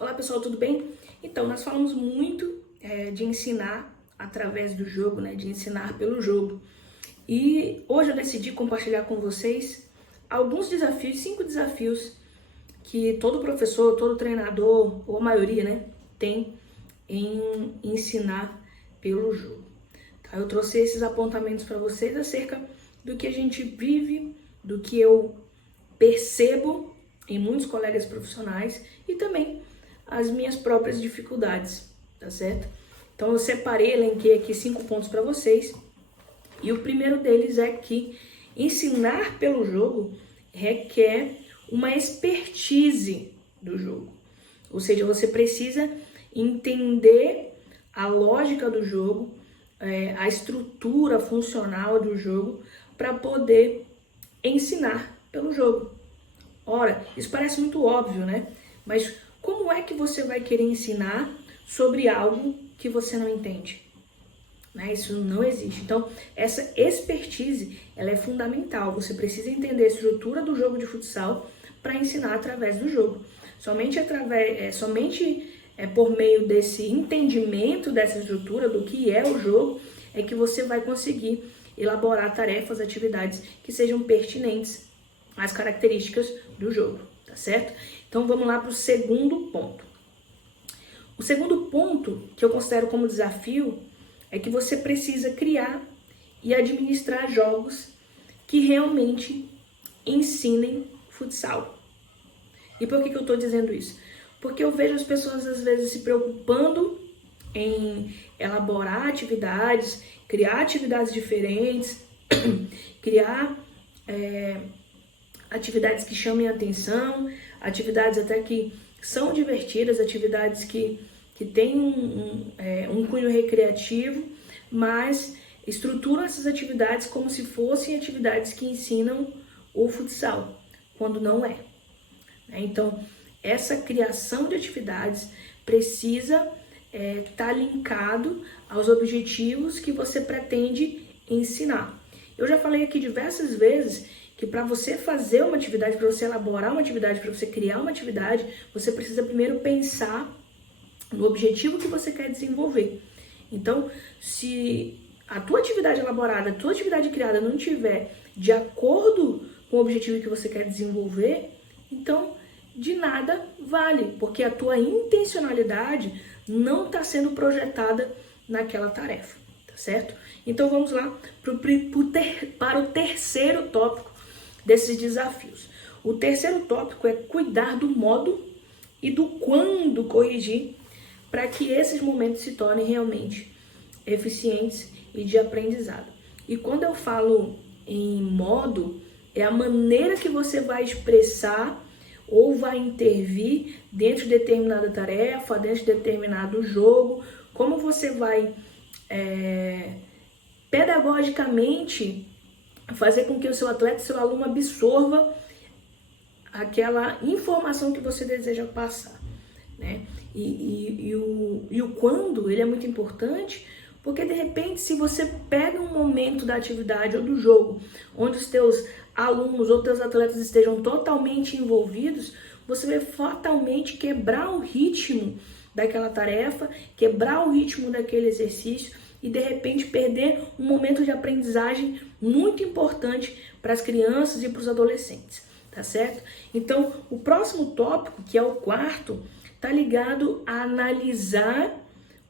Olá pessoal, tudo bem? Então, nós falamos muito de ensinar através do jogo, né? De ensinar pelo jogo. E hoje eu decidi compartilhar com vocês alguns desafios, 5 desafios que todo professor, todo treinador, ou a maioria, né, tem em ensinar pelo jogo. Tá? Eu trouxe esses apontamentos para vocês acerca do que a gente vive, do que eu percebo em muitos colegas profissionais e também as minhas próprias dificuldades, tá certo? Então eu separei, elenquei aqui 5 pontos para vocês. E o primeiro deles é que ensinar pelo jogo requer uma expertise do jogo. Ou seja, você precisa entender a lógica do jogo, a estrutura funcional do jogo para poder ensinar pelo jogo. Ora, isso parece muito óbvio, né? Mas como é que você vai querer ensinar sobre algo que você não entende? Né? Isso não existe. Então, essa expertise, ela é fundamental. Você precisa entender a estrutura do jogo de futsal para ensinar através do jogo. Somente por meio desse entendimento dessa estrutura, do que é o jogo, é que você vai conseguir elaborar tarefas, atividades que sejam pertinentes às características do jogo, tá certo? Então vamos lá para o segundo ponto. O segundo ponto que eu considero como desafio é que você precisa criar e administrar jogos que realmente ensinem futsal. E por que eu estou dizendo isso? Porque eu vejo as pessoas às vezes se preocupando em elaborar atividades, criar atividades diferentes, criar atividades que chamem a atenção, atividades até que são divertidas, atividades que têm um cunho recreativo, mas estruturam essas atividades como se fossem atividades que ensinam o futsal, quando não é. Então, essa criação de atividades precisa estar linkado aos objetivos que você pretende ensinar. Eu já falei aqui diversas vezes que para você fazer uma atividade, para você elaborar uma atividade, para você criar uma atividade, você precisa primeiro pensar no objetivo que você quer desenvolver. Então, se a tua atividade elaborada, a tua atividade criada não estiver de acordo com o objetivo que você quer desenvolver, então de nada vale, porque a tua intencionalidade não está sendo projetada naquela tarefa, tá certo? Então vamos lá para o terceiro tópico desses desafios. O terceiro tópico é cuidar do modo e do quando corrigir para que esses momentos se tornem realmente eficientes e de aprendizado. E quando eu falo em modo, é a maneira que você vai expressar ou vai intervir dentro de determinada tarefa, dentro de determinado jogo, como você vai pedagogicamente fazer com que o seu atleta, seu aluno absorva aquela informação que você deseja passar, né? E o quando, ele é muito importante, porque de repente, se você pega um momento da atividade ou do jogo, onde os teus alunos ou teus atletas estejam totalmente envolvidos, você vai fatalmente quebrar o ritmo daquela tarefa, quebrar o ritmo daquele exercício e de repente perder um momento de aprendizagem muito importante para as crianças e para os adolescentes, tá certo? Então, o próximo tópico, que é o quarto, está ligado a analisar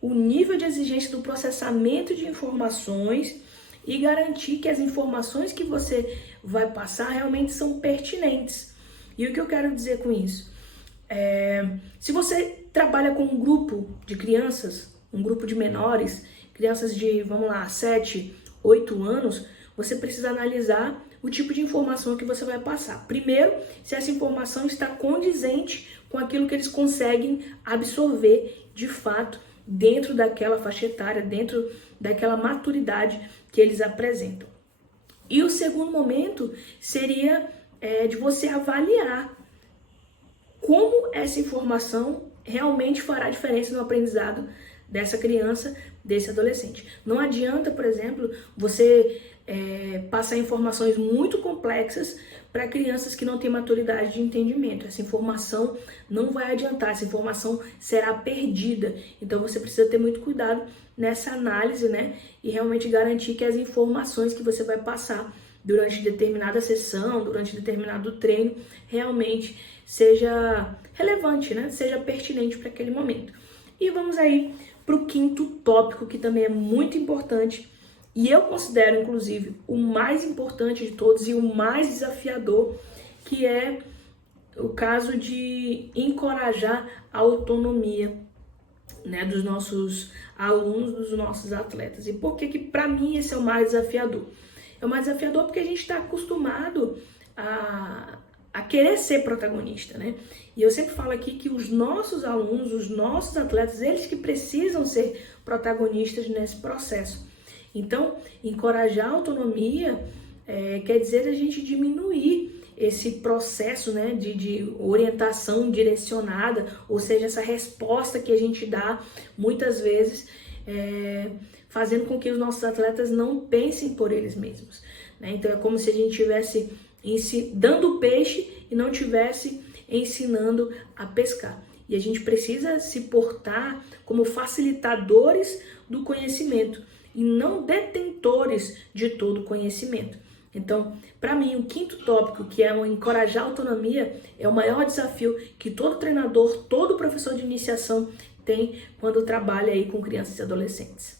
o nível de exigência do processamento de informações e garantir que as informações que você vai passar realmente são pertinentes. E o que eu quero dizer com isso? Se você trabalha com um grupo de crianças, um grupo de menores, crianças de, 7, 8 anos, você precisa analisar o tipo de informação que você vai passar. Primeiro, se essa informação está condizente com aquilo que eles conseguem absorver de fato dentro daquela faixa etária, dentro daquela maturidade que eles apresentam. E o segundo momento seria de você avaliar como essa informação realmente fará diferença no aprendizado dessa criança, desse adolescente. Não adianta, por exemplo, você passar informações muito complexas para crianças que não têm maturidade de entendimento. Essa informação não vai adiantar, essa informação será perdida. Então você precisa ter muito cuidado nessa análise, né? E realmente garantir que as informações que você vai passar durante determinada sessão, durante determinado treino, realmente seja relevante, né? Seja pertinente para aquele momento. E vamos aí para o quinto tópico, que também é muito importante, e eu considero, inclusive, o mais importante de todos e o mais desafiador, que é o caso de encorajar a autonomia, né, dos nossos alunos, dos nossos atletas. E por que para mim esse é o mais desafiador? É o mais desafiador porque a gente está acostumado a querer ser protagonista, né? E eu sempre falo aqui que os nossos alunos, os nossos atletas, eles que precisam ser protagonistas nesse processo. Então, encorajar a autonomia quer dizer a gente diminuir esse processo, né, de orientação direcionada, ou seja, essa resposta que a gente dá muitas vezes, fazendo com que os nossos atletas não pensem por eles mesmos, né? Então é como se a gente estivesse dando peixe e não estivesse ensinando a pescar. E a gente precisa se portar como facilitadores do conhecimento e não detentores de todo o conhecimento. Então, para mim, o quinto tópico, que é o encorajar a autonomia, é o maior desafio que todo treinador, todo professor de iniciação tem quando trabalha aí com crianças e adolescentes.